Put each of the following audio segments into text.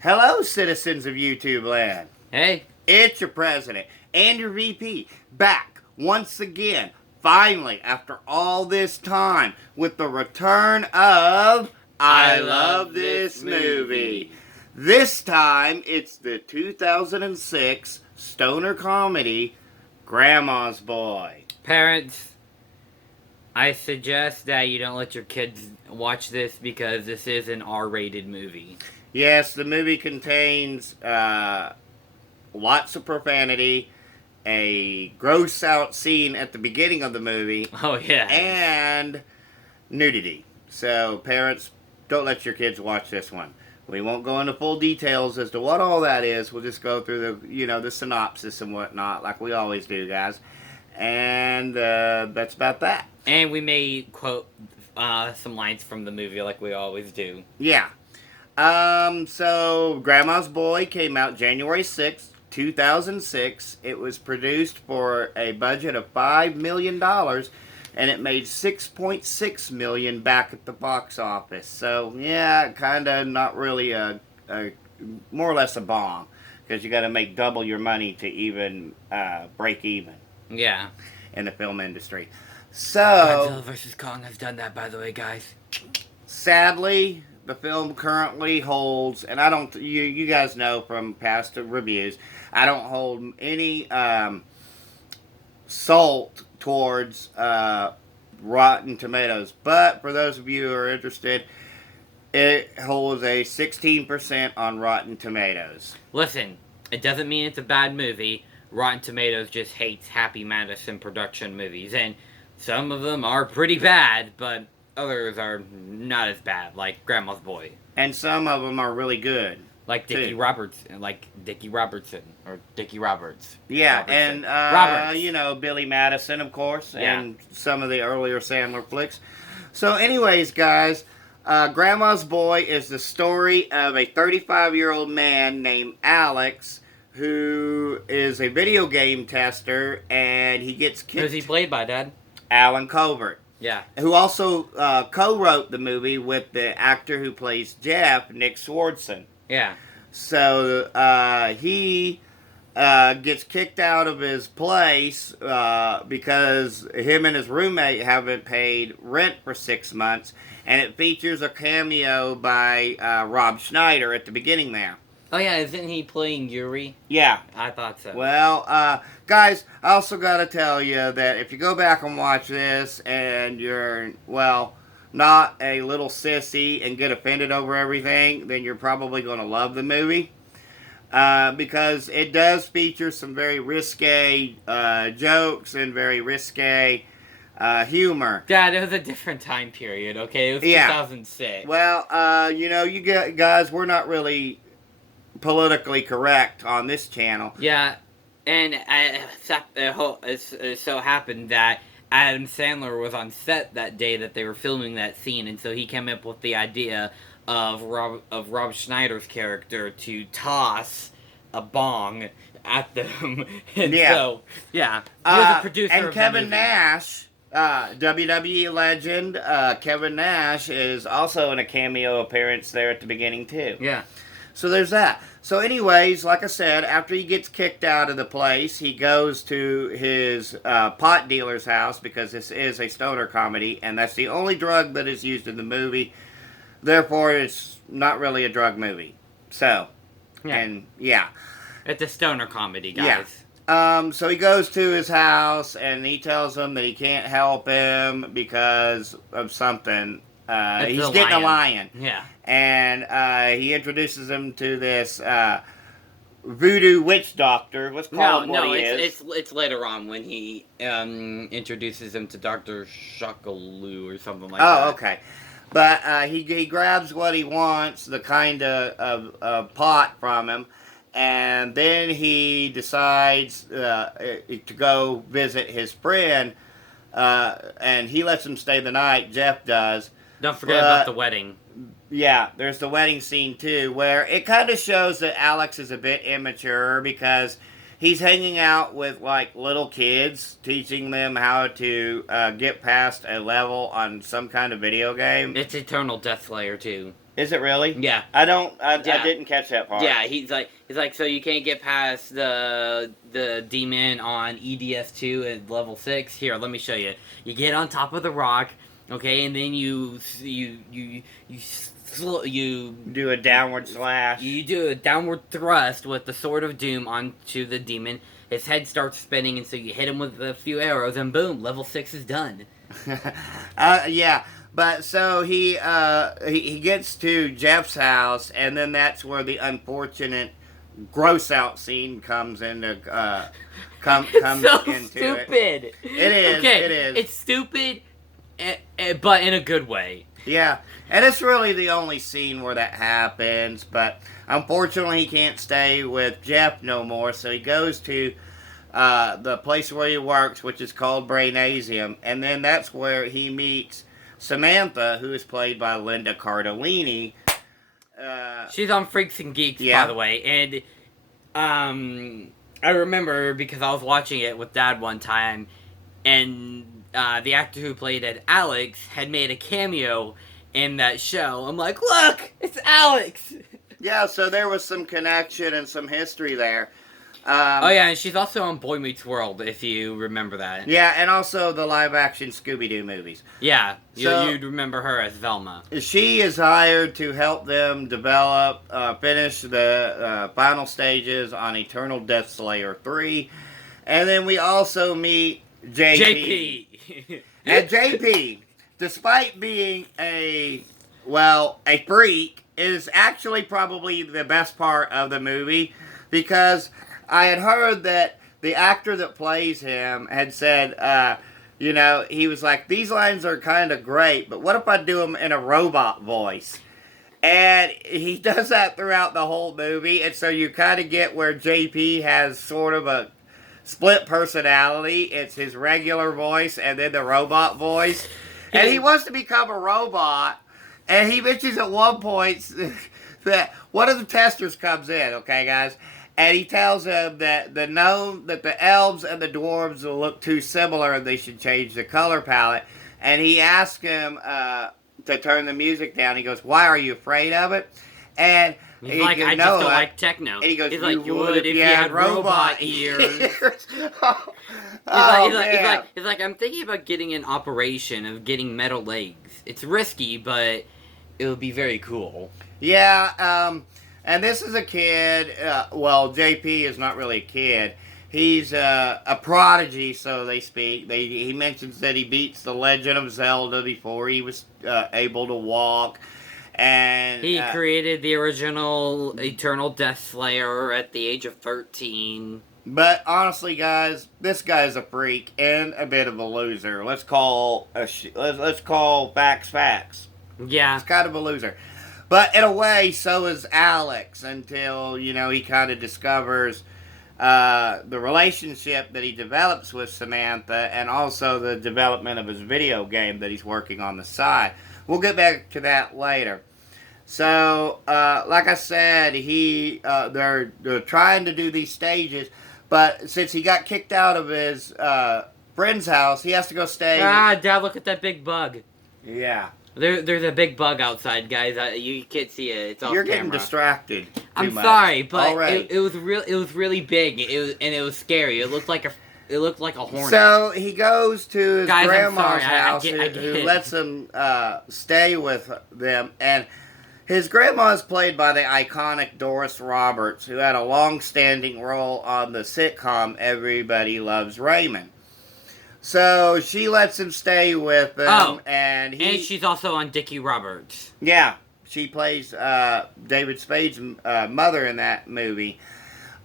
Hello, citizens of YouTube land. Hey. It's your president and your VP back once again, finally, after all this time, with the return of I Love This Movie. This time, it's the 2006 stoner comedy Grandma's Boy. Parents, I suggest that you don't let your kids watch this because this is an R-rated movie. Yes, the movie contains lots of profanity, a gross out scene at the beginning of the movie, Oh, yeah. and nudity. So, parents, don't let your kids watch this one. We won't go into full details as to what all that is. We'll just go through the synopsis and whatnot, like we always do, guys. And that's about that. And we may quote some lines from the movie like we always do. Yeah. So Grandma's Boy came out January 6th, 2006. It was produced for a budget of $5 million, and it made $6.6 million back at the box office. So, yeah, kind of not really a more or less a bomb, because you got to make double your money to even break even. Yeah. In the film industry. So, Godzilla vs. Kong has done that, by the way, guys. Sadly, the film currently holds, and I don't, you guys know from past reviews, I don't hold any salt towards Rotten Tomatoes. But for those of you who are interested, it holds a 16% on Rotten Tomatoes. Listen, it doesn't mean it's a bad movie. Rotten Tomatoes just hates Happy Madison production movies, and some of them are pretty bad, but others are not as bad, like Grandma's Boy. And some of them are really good. Like Dickie Robertson, or Dickie Roberts. Yeah, Robertson. and, Billy Madison, of course, and some of the earlier Sandler flicks. So anyways, guys, Grandma's Boy is the story of a 35-year-old man named Alex, who is a video game tester, and he gets kicked. Who's he played by, Dad? Alan Covert. Yeah. Who also co-wrote the movie with the actor who plays Jeff, Nick Swardson. Yeah. So he gets kicked out of his place because him and his roommate haven't paid rent for 6 months, and it features a cameo by Rob Schneider at the beginning there. Oh, yeah, isn't he playing Yuri? Yeah. I thought so. Well, guys, I also got to tell you that if you go back and watch this and you're, not a little sissy and get offended over everything, then you're probably going to love the movie. Because it does feature some very risque jokes and very risque humor. Dad, it was a different time period, okay? It was 2006. Well, you guys, we're not really politically correct on this channel. Yeah, and it so happened that Adam Sandler was on set that day that they were filming that scene, and so he came up with the idea of Rob Schneider's character to toss a bong at them. And so, yeah, he was a producer and of Kevin Nash, WWE legend, Kevin Nash is also in a cameo appearance there at the beginning too. Yeah. So there's that. So anyways, like I said, after he gets kicked out of the place, he goes to his pot dealer's house, because this is a stoner comedy, and that's the only drug that is used in the movie. Therefore, it's not really a drug movie. So, It's a stoner comedy, guys. Yeah. So he goes to his house, and he tells him that he can't help him because of something. He's getting a lion. Yeah. And he introduces him to this voodoo witch doctor. Let's call him what he is. It's later on when he introduces him to Dr. Shakaloo or something like that. Oh, okay. But he grabs what he wants, the kind of pot from him, and then he decides to go visit his friend, and he lets him stay the night, Jeff does. Don't forget about the wedding. Yeah, there's the wedding scene too, where it kind of shows that Alex is a bit immature because he's hanging out with like little kids, teaching them how to get past a level on some kind of video game. It's Eternal Death Slayer too. Is it really? Yeah. I Yeah. didn't catch that part. Yeah, he's like, so you can't get past the demon on EDS2 at level 6. Here, let me show you. You get on top of the rock, okay, and then you Do a downward slash. you do a downward thrust with the Sword of Doom onto the demon. His head starts spinning, and so you hit him with a few arrows, and boom, level 6 is done. Yeah. But so he gets to Jeff's house, and then that's where the unfortunate gross out scene comes into comes so into stupid. it. It is. Okay, It is. it's stupid, but in a good way. Yeah, and it's really the only scene where that happens. But unfortunately, he can't stay with Jeff no more, so he goes to the place where he works, which is called Brainasium, and then that's where he meets Samantha, who is played by Linda Cardellini. She's on Freaks and Geeks, Yeah. by the way, and I remember because I was watching it with Dad one time, and the actor who played it, Alex, had made a cameo in that show. I'm like, look, it's Alex. Yeah, so there was some connection and some history there. Oh yeah, and she's also on Boy Meets World, if you remember that. Yeah, and also the live-action Scooby-Doo movies. Yeah, So- you'd remember her as Velma. She is hired to help them develop, finish the final stages on Eternal Death Slayer 3. And then we also meet JP. JP. And JP, despite being a freak, is actually probably the best part of the movie, because I had heard that the actor that plays him had said, he was like, these lines are kind of great, but what if I do them in a robot voice? And he does that throughout the whole movie, and so you kind of get where JP has sort of a split personality. It's his regular voice and then the robot voice. And he wants to become a robot, and he mentions at one point that one of the testers comes in, okay, guys? And he tells them that the elves and the dwarves will look too similar and they should change the color palette. And he asks him to turn the music down. He goes, "Why are you afraid of it?" And He's he like, goes, I "No, just don't like techno." And he goes, he's like, you would if you had robot ears. He's like, I'm thinking about getting an operation of getting metal legs. It's risky, but it would be very cool. Yeah, and this is a kid, JP is not really a kid. He's a prodigy, so they speak. He mentions that he beats The Legend of Zelda before he was able to walk. And he created the original Eternal Death Slayer at the age of 13. But honestly, guys, this guy's a freak and a bit of a loser. Let's call facts. Yeah. He's kind of a loser. But in a way, so is Alex, until, he kind of discovers the relationship that he develops with Samantha, and also the development of his video game that he's working on the side. We'll get back to that later. So, like I said, they're trying to do these stages, but since he got kicked out of his friend's house, he has to go stay. Dad, look at that big bug. Yeah. There's a big bug outside, guys. You can't see it. It's off You're camera. getting distracted. I'm much sorry, but already. it was really big. It was scary. It looked like a hornet. So he goes to his Guys, I'm grandma's sorry. I house, get who it. lets him stay with them, and his grandma is played by the iconic Doris Roberts, who had a long-standing role on the sitcom Everybody Loves Raymond. So she lets him stay with them, and she's also on Dickie Roberts. Yeah, she plays David Spade's mother in that movie.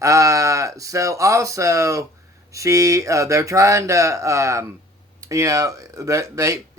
So also, they're trying to,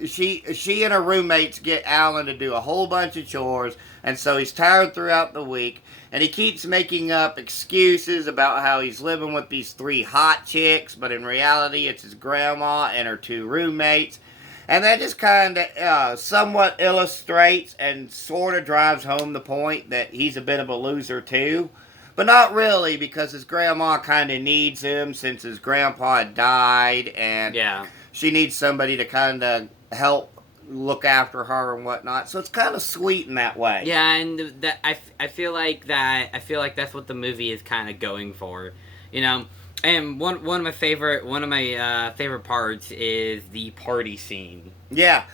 she and her roommates get Alan to do a whole bunch of chores, and so he's tired throughout the week, and he keeps making up excuses about how he's living with these 3 hot chicks, but in reality it's his grandma and her 2 roommates. And that just kind of somewhat illustrates and sort of drives home the point that he's a bit of a loser too. But not really, because his grandma kind of needs him since his grandpa had died, and Yeah. she needs somebody to kind of help look after her and whatnot. So it's kind of sweet in that way. Yeah, and that I feel like that's what the movie is kind of going for, you know. And one of my favorite favorite parts is the party scene. Yeah.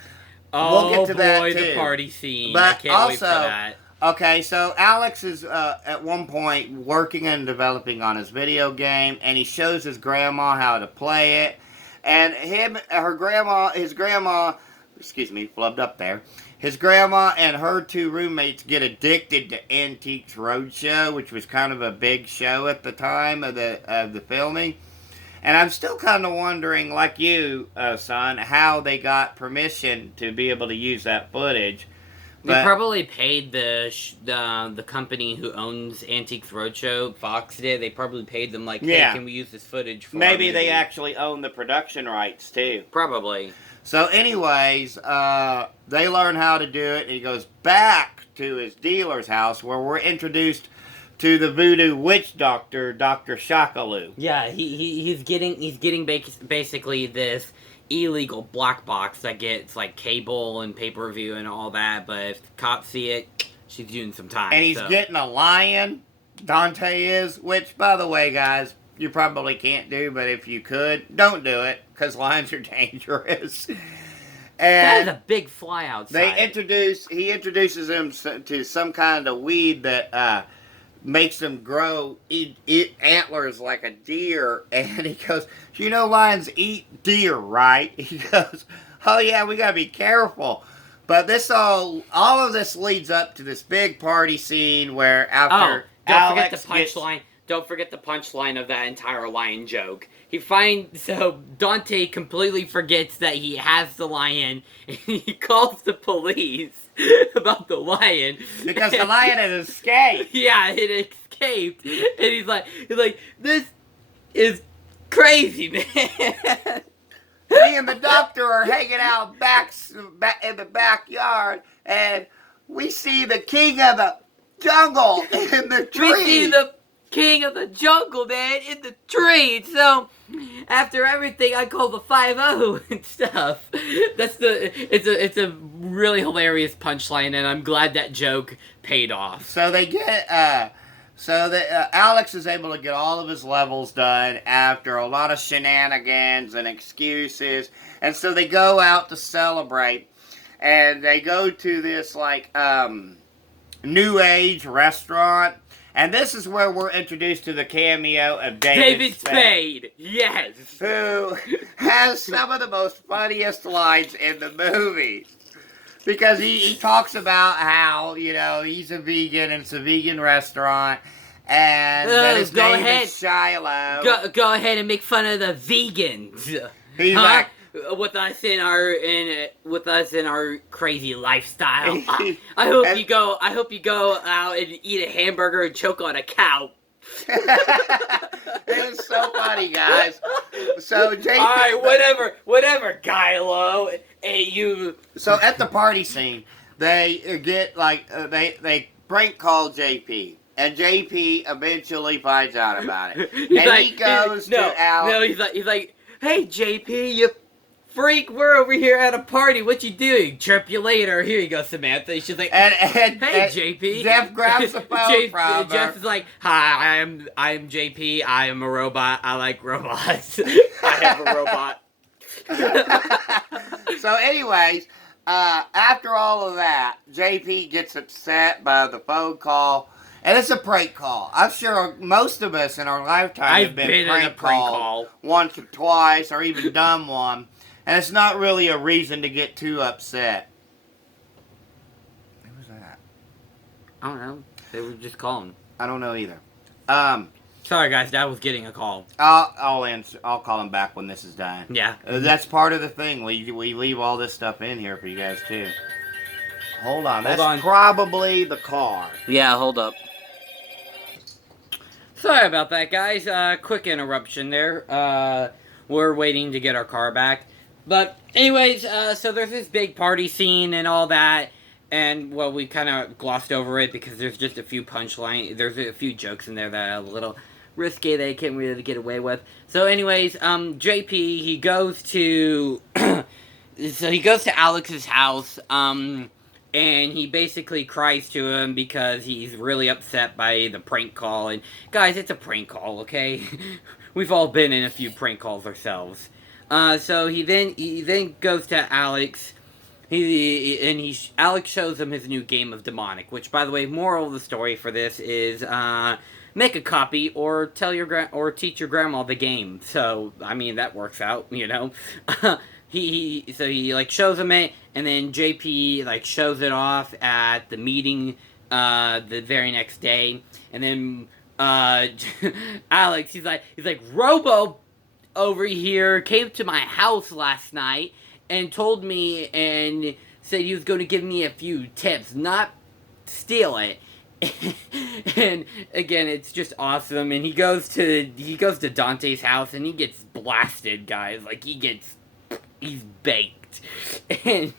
Oh We'll get to boy, that too. the party scene! But I can't also, wait for that. Okay, so Alex is at one point working and developing on his video game, and he shows his grandma how to play it. And his grandma, excuse me, flubbed up there. His grandma and her two roommates get addicted to Antiques Roadshow, which was kind of a big show at the time of the filming. And I'm still kind of wondering, like you, son, how they got permission to be able to use that footage. They probably paid the company who owns Antiques Roadshow, Fox did. They probably paid them like, hey, can we use this footage for maybe they actually own the production rights too. Probably. So anyways, they learn how to do it, and he goes back to his dealer's house where we're introduced to the voodoo witch doctor, Dr. Shakalu. Yeah, he's getting basically this illegal black box that gets like cable and pay-per-view and all that, but if the cops see it, she's doing some time. And he's getting a lion, Dante is, which, by the way, guys, you probably can't do, but if you could, don't do it, because lions are dangerous. And that is a big fly outside. He introduces him to some kind of weed that makes them grow, eat antlers like a deer. And he goes, you know lions eat deer, right? He goes, oh yeah, we gotta be careful. But all of this leads up to this big party scene where after Don't forget the punchline of that entire lion joke. So Dante completely forgets that he has the lion, and he calls the police about the lion. Because the lion has escaped. Yeah, it escaped. And he's like, this is crazy, man. Me and the doctor are hanging out back in the backyard, and we see the king of the jungle in the tree. We see the king of the jungle, man, in the tree. So, after everything, I call the 5-0 and stuff. It's a really hilarious punchline, and I'm glad that joke paid off. So they get, Alex is able to get all of his levels done after a lot of shenanigans and excuses, and so they go out to celebrate, and they go to this, New Age restaurant. And this is where we're introduced to the cameo of David Spade. Yes. Who has some of the most funniest lines in the movie. Because he talks about how, he's a vegan and it's a vegan restaurant. And that his name is Shiloh. Go ahead and make fun of the vegans. He's like, with us in our crazy lifestyle. I hope you go out and eat a hamburger and choke on a cow. It was so funny, guys. So JP, all right, whatever, Gilo. Hey, you. So at the party scene, they get they prank call JP. And JP eventually finds out about it. He goes to Alex. No, he's like, hey JP, you freak, we're over here at a party. What you doing? Chirp you later. Here you go, Samantha. She's like, hey, JP. Jeff grabs the phone from her. Jeff is like, hi, I'm JP. I am a robot. I like robots. I have a robot. So, anyways, after all of that, JP gets upset by the phone call. And it's a prank call. I'm sure most of us in our lifetime have been prank called once or twice, or even done one. And it's not really a reason to get too upset. Who was that? I don't know. They were just calling. I don't know either. Sorry, guys. Dad was getting a call. I'll answer. I'll call him back when this is done. Yeah. That's part of the thing. We leave all this stuff in here for you guys, too. Hold on. That's probably the car. Yeah, hold up. Sorry about that, guys. Quick interruption there. We're waiting to get our car back. But anyways, so there's this big party scene and all that, and well, we kind of glossed over it because there's just a few there's a few jokes in there that are a little risque they can't really get away with. So anyways, JP, he goes to so he goes to Alex's house, and he basically cries to him because he's really upset by the prank call. And guys, it's a prank call, okay? We've all been in a few prank calls ourselves. So he then goes to Alex. Alex shows him his new game of Demonic, which, by the way, moral of the story for this is make a copy or teach your grandma the game. So I mean that works out, you know. he like shows him it, and then JP like shows it off at the meeting the very next day, and then Alex he's like Robo over here came to my house last night and told me and said he was going to give me a few tips, not steal it. And again, it's just awesome. And he goes to Dante's house and he gets blasted, guys. Like he's baked. And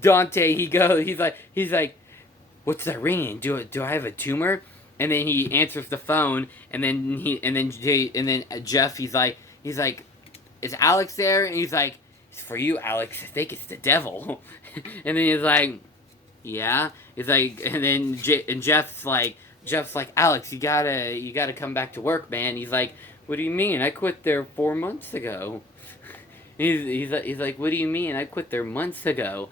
Dante, he's like, what's that ringing? Do I have a tumor? And then he answers the phone, and then Jeff, he's like, is Alex there? And he's like, it's for you, Alex. I think it's the devil. And then he's like, yeah. He's like, and then Jeff's like, Alex, you gotta come back to work, man. He's like, what do you mean? I quit there 4 months ago. He's like, what do you mean? I quit there months ago.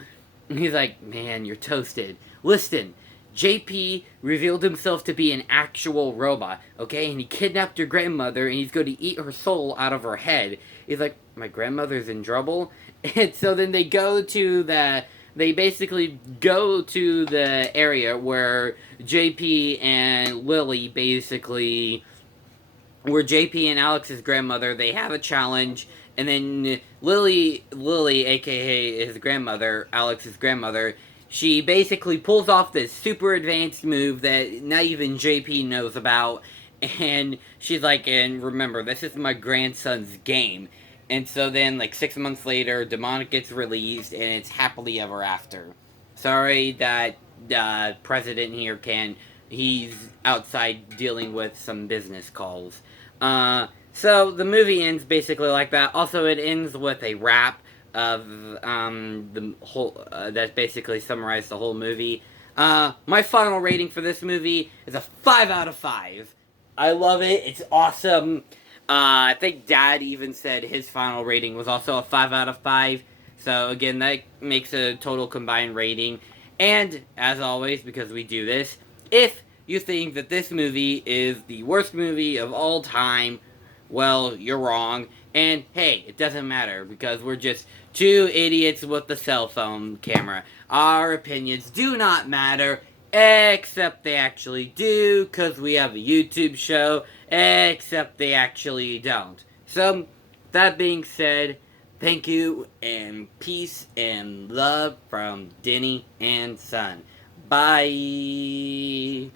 And he's like, man, you're toasted. Listen, JP revealed himself to be an actual robot, okay? And he kidnapped your grandmother, and he's going to eat her soul out of her head. He's like, my grandmother's in trouble? And so then they basically go to the area where JP and Alex's grandmother, they have a challenge, and then Lily, aka his grandmother, Alex's grandmother, she basically pulls off this super advanced move that not even JP knows about, and she's like, and remember, this is my grandson's game. And so then, like, 6 months later, Demonic gets released, and it's happily ever after. Sorry that President here he's outside dealing with some business calls. So the movie ends basically like that. Also, it ends with a rap of the whole that basically summarized the whole movie. My final rating for this movie is a 5 out of 5. I love it. It's awesome. I think Dad even said his final rating was also a 5 out of 5. So again, that makes a total combined rating. And as always, because we do this, if you think that this movie is the worst movie of all time, well, you're wrong. And hey, it doesn't matter because we're just two idiots with the cell phone camera. Our opinions do not matter, except they actually do, because we have a YouTube show, except they actually don't. So, that being said, thank you, and peace and love from Denny and Son. Bye!